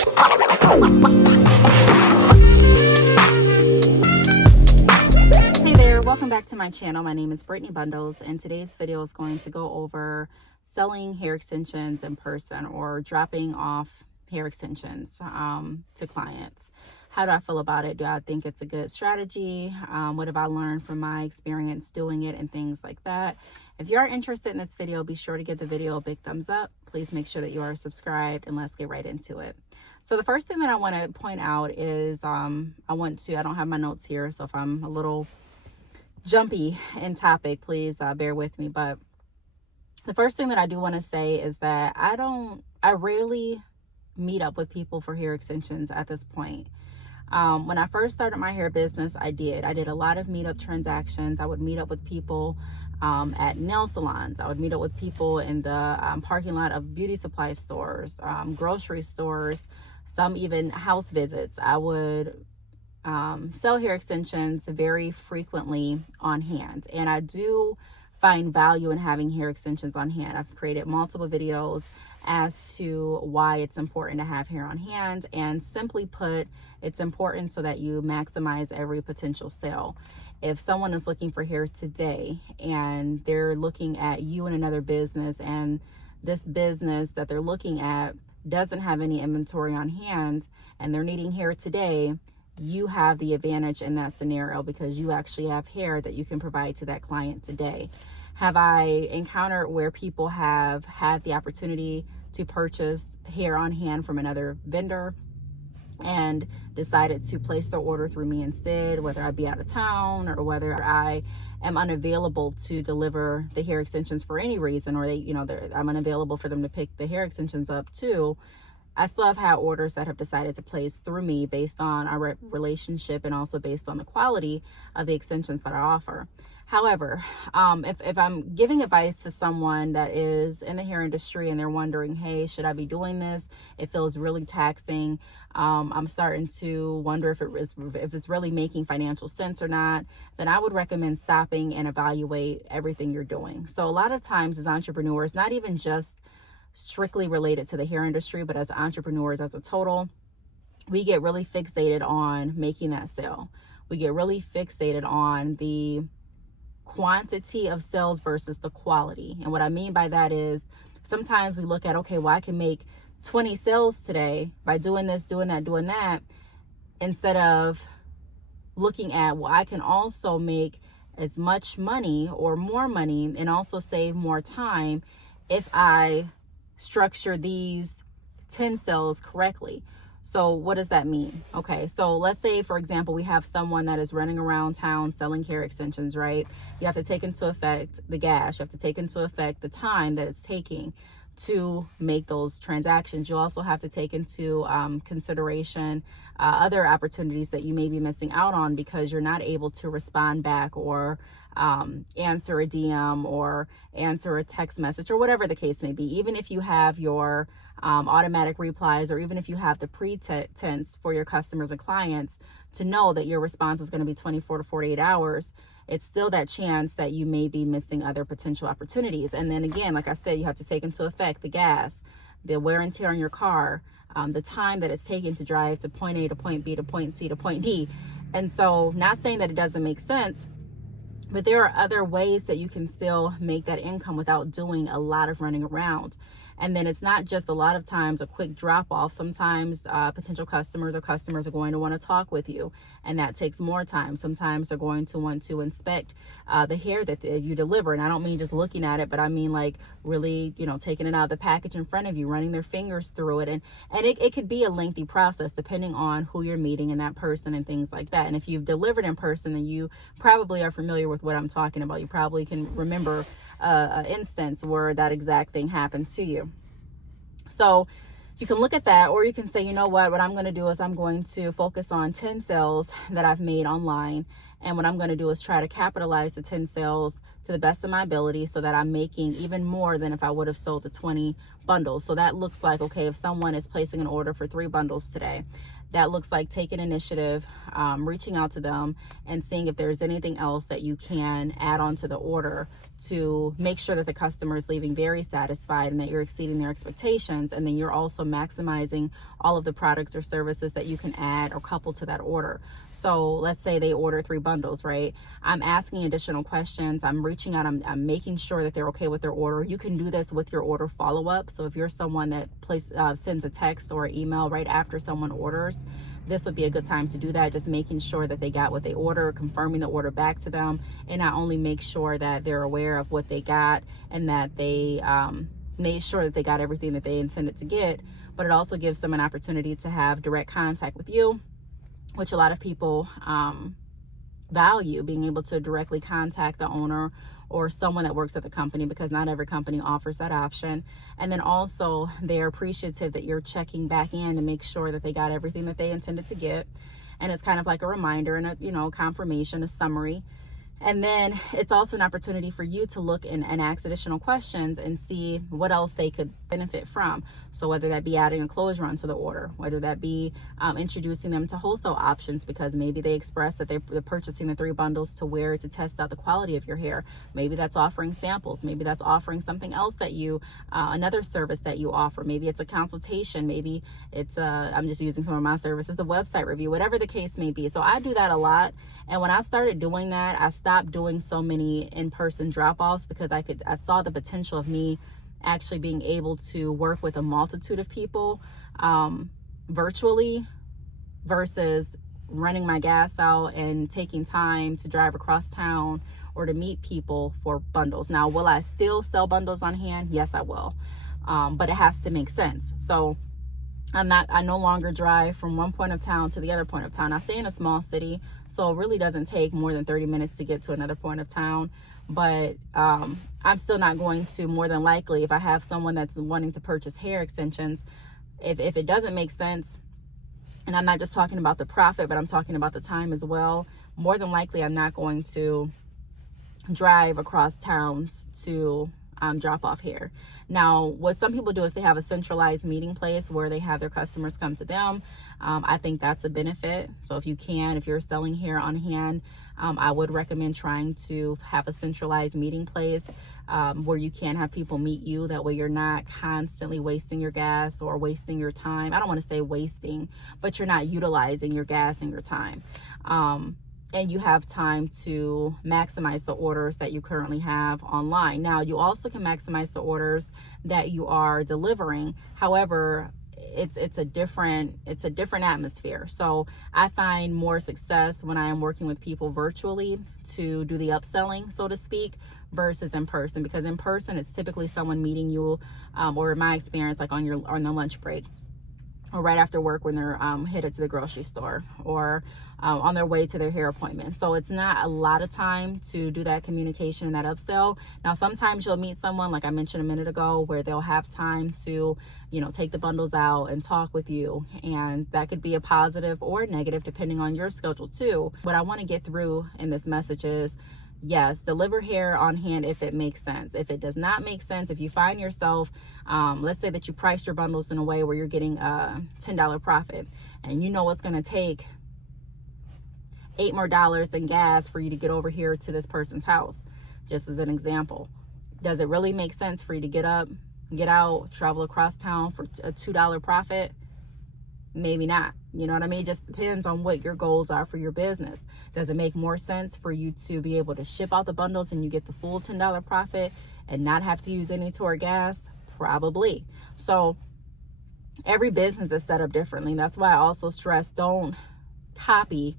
Hey there, welcome back to my channel. My name is Brittney Bundles, and today's video is going to go over selling hair extensions in person or dropping off hair extensions to clients. How do I feel about it? Do I think it's a good strategy? What have I learned from my experience doing it and things like that? If you are interested in this video, be sure to give the video a big thumbs up. Please make sure that you are subscribed, and let's get right into it. So the first thing that I want to point out is I don't have my notes here, so if I'm a little jumpy in topic, please bear with me. But the first thing that I do want to say is that I rarely meet up with people for hair extensions at this point. When I first started my hair business, I did a lot of meetup transactions. I would meet up with people at nail salons. I would meet up with people in the parking lot of beauty supply stores, grocery stores, some even house visits. I would sell hair extensions very frequently on hand, and I do find value in having hair extensions on hand. I've created multiple videos as to why it's important to have hair on hand, and simply put, it's important so that you maximize every potential sale. If someone is looking for hair today and they're looking at you in another business, and this business that they're looking at doesn't have any inventory on hand and they're needing hair today, you have the advantage in that scenario because you actually have hair that you can provide to that client today. Have I encountered where people have had the opportunity to purchase hair on hand from another vendor and decided to place their order through me instead, whether I be out of town or whether I am unavailable to deliver the hair extensions for any reason, or I'm unavailable for them to pick the hair extensions up too? I still have had orders that have decided to place through me based on our relationship and also based on the quality of the extensions that I offer. However, if I'm giving advice to someone that is in the hair industry and they're wondering, hey, should I be doing this? It feels really taxing. I'm starting to wonder if it's really making financial sense or not, then I would recommend stopping and evaluate everything you're doing. So a lot of times as entrepreneurs, not even just strictly related to the hair industry, but as entrepreneurs as a total, we get really fixated on making that sale. We get really fixated on the quantity of sales versus the quality. And what I mean by that is sometimes we look at, okay, well, I can make 20 sales today by doing this, doing that, instead of looking at, well, I can also make as much money or more money and also save more time if I structure these 10 sales correctly. So what does that mean? Okay, so let's say, for example, we have someone that is running around town selling hair extensions, right? You have to take into effect the gas. You have to take into effect the time that it's taking to make those transactions. You also have to take into consideration other opportunities that you may be missing out on because you're not able to respond back or answer a DM or answer a text message or whatever the case may be. Even if you have your automatic replies, or even if you have the pretense for your customers and clients to know that your response is going to be 24 to 48 hours, it's still that chance that you may be missing other potential opportunities. And then again, like I said, you have to take into effect the gas, the wear and tear on your car, the time that it's taken to drive to point A to point B to point C to point D. And so, not saying that it doesn't make sense, but there are other ways that you can still make that income without doing a lot of running around. And then it's not just a lot of times a quick drop off. Sometimes potential customers are going to want to talk with you, and that takes more time. Sometimes they're going to want to inspect the hair that you deliver. And I don't mean just looking at it, but I mean like really, taking it out of the package in front of you, running their fingers through it. And it could be a lengthy process depending on who you're meeting and that person and things like that. And if you've delivered in person, then you probably are familiar with what I'm talking about. You probably can remember an instance where that exact thing happened to you. So you can look at that, or you can say, you know what I'm going to do is I'm going to focus on 10 sales that I've made online, And what I'm going to do is try to capitalize the 10 sales to the best of my ability so that I'm making even more than if I would have sold the 20 bundles. So that looks like, okay, if someone is placing an order for 3 bundles today, that looks like taking initiative, reaching out to them and seeing if there's anything else that you can add on to the order to make sure that the customer is leaving very satisfied and that you're exceeding their expectations. And then you're also maximizing all of the products or services that you can add or couple to that order. So let's say they order 3 bundles, right? I'm asking additional questions. I'm reaching out. I'm making sure that they're okay with their order. You can do this with your order follow-up. So if you're someone that sends a text or email right after someone orders, this would be a good time to do that. Just making sure that they got what they ordered, confirming the order back to them, and not only make sure that they're aware of what they got and that they made sure that they got everything that they intended to get, but it also gives them an opportunity to have direct contact with you, which a lot of people value, being able to directly contact the owner or someone that works at the company, because not every company offers that option. And then also they're appreciative that you're checking back in to make sure that they got everything that they intended to get. And it's kind of like a reminder and a confirmation, a summary. And then it's also an opportunity for you to look and ask additional questions and see what else they could benefit from. So whether that be adding a closure onto the order, whether that be introducing them to wholesale options, because maybe they express that they're purchasing the 3 bundles to wear to test out the quality of your hair. Maybe that's offering samples. Maybe that's offering something else that you, another service that you offer. Maybe it's a consultation. Maybe it's I'm just using some of my services, a website review, whatever the case may be. So I do that a lot. And when I started doing that, I stopped doing so many in-person drop-offs because I saw the potential of me actually being able to work with a multitude of people virtually versus running my gas out and taking time to drive across town or to meet people for bundles. Now, will I still sell bundles on hand? Yes, I will. But it has to make sense. So I no longer drive from one point of town to the other point of town. I stay in a small city, so it really doesn't take more than 30 minutes to get to another point of town. But I'm still not going to, more than likely, if I have someone that's wanting to purchase hair extensions, if it doesn't make sense, and I'm not just talking about the profit, but I'm talking about the time as well, more than likely I'm not going to drive across towns to drop off hair. Now, what some people do is they have a centralized meeting place where they have their customers come to them. I think that's a benefit. So if you're selling hair on hand, I would recommend trying to have a centralized meeting place where you can have people meet you. That way you're not constantly wasting your gas or wasting your time. I don't want to say wasting, but you're not utilizing your gas and your time. And you have time to maximize the orders that you currently have online. Now, you also can maximize the orders that you are delivering. However, it's a different atmosphere. So I find more success when I am working with people virtually to do the upselling, so to speak, versus in person, because in person it's typically someone meeting you, or in my experience, like on the lunch break, or right after work when they're headed to the grocery store, or on their way to their hair appointment. So it's not a lot of time to do that communication and that upsell. Now, sometimes you'll meet someone, like I mentioned a minute ago, where they'll have time to, take the bundles out and talk with you. And that could be a positive or negative depending on your schedule too. What I want to get through in this message is, yes, deliver hair on hand if it makes sense. If it does not make sense, if you find yourself, let's say that you priced your bundles in a way where you're getting a $10 profit, and it's going to take $8 more in gas for you to get over here to this person's house, just as an example. Does it really make sense for you to get up, get out, travel across town for a $2 profit? Maybe not. You know what I mean? It just depends on what your goals are for your business. Does it make more sense for you to be able to ship out the bundles and you get the full $10 profit and not have to use any tour gas? Probably. So every business is set up differently. That's why I also stress, don't copy,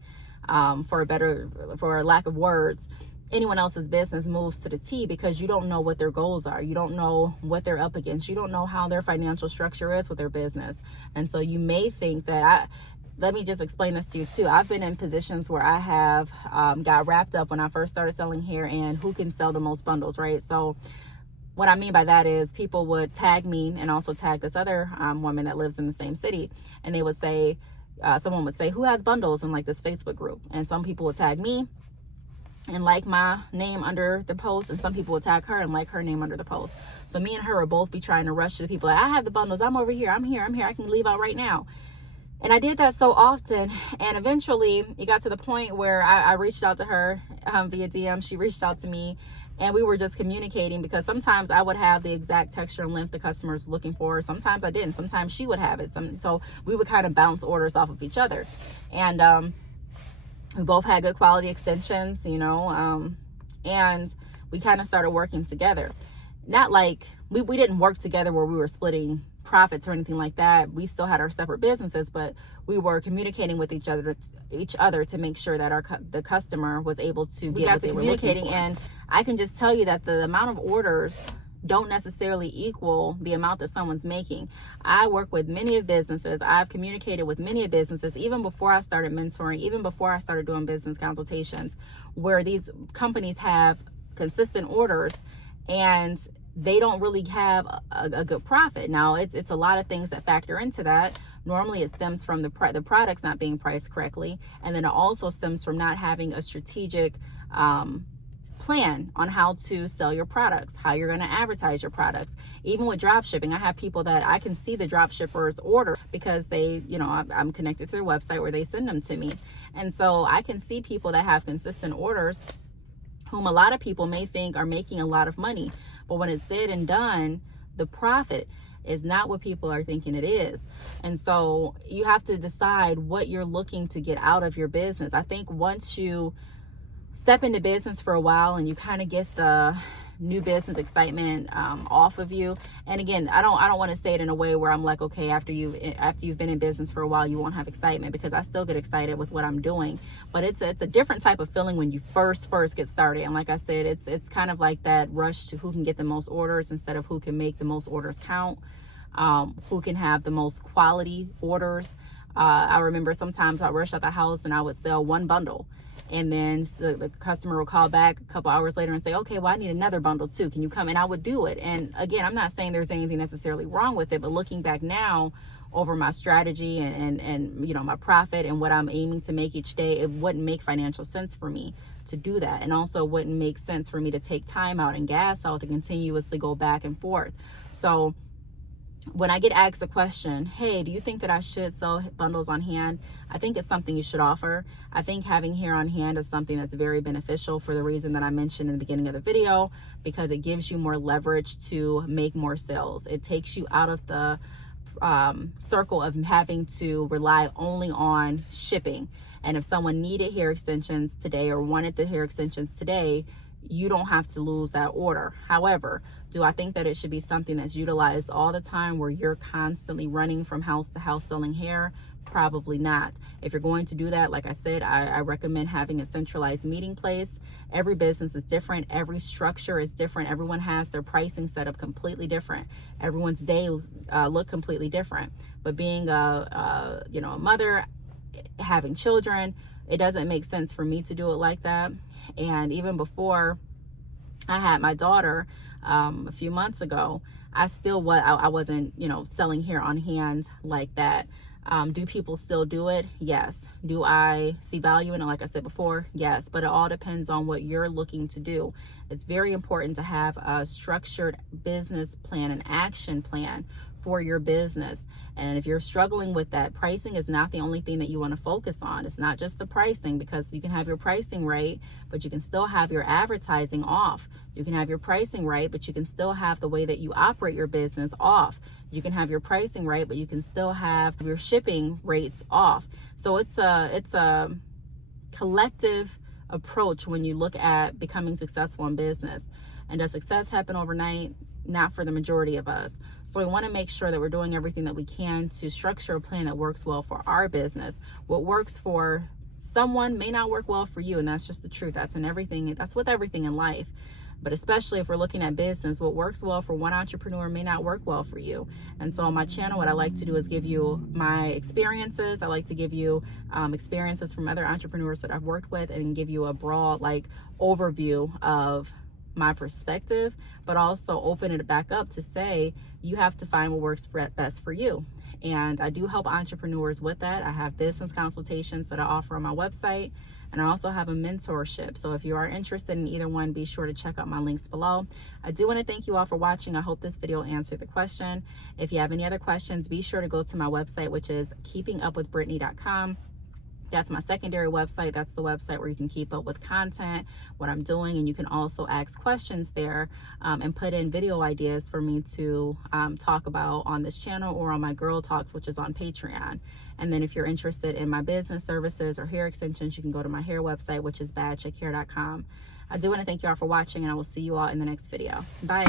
for a lack of words, anyone else's business moves to the T, because you don't know what their goals are. You don't know what they're up against. You don't know how their financial structure is with their business. And so you may think that let me just explain this to you too. I've been in positions where I have got wrapped up when I first started selling hair and who can sell the most bundles, right? So what I mean by that is people would tag me and also tag this other woman that lives in the same city. And they would say, someone would say, who has bundles in like this Facebook group? And some people would tag me and like my name under the post, and some people will tag her and like her name under the post. So me and her will both be trying to rush to the people like, I have the bundles, I'm over here, I'm here, I can leave out right now. And I did that so often, and eventually it got to the point where I reached out to her via DM. She reached out to me, and we were just communicating, because sometimes I would have the exact texture and length the customer's looking for. Sometimes I didn't. Sometimes she would have it. So we would kind of bounce orders off of each other. And we both had good quality extensions, and we kind of started working together. Not like we didn't work together where we were splitting profits or anything like that. We still had our separate businesses, but we were communicating with each other to make sure that the customer was able to get what they were looking for. And I can just tell you that the amount of orders don't necessarily equal the amount that someone's making. I work with many of businesses. I've communicated with many of businesses, even before I started mentoring, even before I started doing business consultations, where these companies have consistent orders and they don't really have a good profit. Now, it's a lot of things that factor into that. Normally, it stems from the products not being priced correctly, and then it also stems from not having a strategic plan on how to sell your products, how you're going to advertise your products. Even with drop shipping, I have people that I can see the drop shippers order because they, I'm connected to their website where they send them to me. And so I can see people that have consistent orders whom a lot of people may think are making a lot of money. But when it's said and done, the profit is not what people are thinking it is. And so you have to decide what you're looking to get out of your business. I think once you step into business for a while and you kind of get the new business excitement off of you. And again, I don't want to say it in a way where I'm like, okay, after you've been in business for a while, you won't have excitement, because I still get excited with what I'm doing. But it's a different type of feeling when you first get started. And like I said, it's kind of like that rush to who can get the most orders instead of who can make the most orders count, who can have the most quality orders. I remember sometimes I rush out the house and I would sell one bundle. And then the customer will call back a couple hours later and say, okay, well, I need another bundle too. Can you come? And I would do it. And again, I'm not saying there's anything necessarily wrong with it, but looking back now over my strategy and my profit and what I'm aiming to make each day, it wouldn't make financial sense for me to do that. And also wouldn't make sense for me to take time out and gas out to continuously go back and forth. So when I get asked a question, hey, do you think that I should sell bundles on hand? I think it's something you should offer. I think having hair on hand is something that's very beneficial for the reason that I mentioned in the beginning of the video, because it gives you more leverage to make more sales. It takes you out of the circle of having to rely only on shipping. And if someone needed hair extensions today or wanted the hair extensions today, you don't have to lose that order. However, do I think that it should be something that's utilized all the time where you're constantly running from house to house selling hair? Probably not. If you're going to do that, like I said, I recommend having a centralized meeting place. Every business is different. Every structure is different. Everyone has their pricing set up completely different. Everyone's days look completely different. But being a mother, having children, it doesn't make sense for me to do it like that. And even before I had my daughter a few months ago, I wasn't, selling hair on hand like that. Do people still do it? Yes. Do I see value in it? Like I said before, yes. But it all depends on what you're looking to do. It's very important to have a structured business plan, an action plan for your business. And if you're struggling with that, pricing is not the only thing that you want to focus on. It's not just the pricing, because you can have your pricing right, but you can still have your advertising off. You can have your pricing right, but you can still have the way that you operate your business off. You can have your pricing right, but you can still have your shipping rates off. So it's a collective approach when you look at becoming successful in business. And does success happen overnight? Not for the majority of us. So we want to make sure that we're doing everything that we can to structure a plan that works well for our business. What works for someone may not work well for you, and that's just the truth. That's with everything in life. But especially if we're looking at business, what works well for one entrepreneur may not work well for you. And so on my channel, what I like to do is give you my experiences. I like to give you experiences from other entrepreneurs that I've worked with, and give you a broad overview of my perspective, but also open it back up to say you have to find what works best for you. And I do help entrepreneurs with that. I have business consultations that I offer on my website, and I also have a mentorship. So if you are interested in either one, be sure to check out my links below. I do want to thank you all for watching. I hope this video answered the question. If you have any other questions, be sure to go to my website, which is keepingupwithbrittney.com. That's my secondary website. That's the website where you can keep up with content, what I'm doing, and you can also ask questions there and put in video ideas for me to talk about on this channel or on my Girl Talks, which is on Patreon. And then if you're interested in my business services or hair extensions, you can go to my hair website, which is badchickhair.com. I do want to thank you all for watching, and I will see you all in the next video. Bye.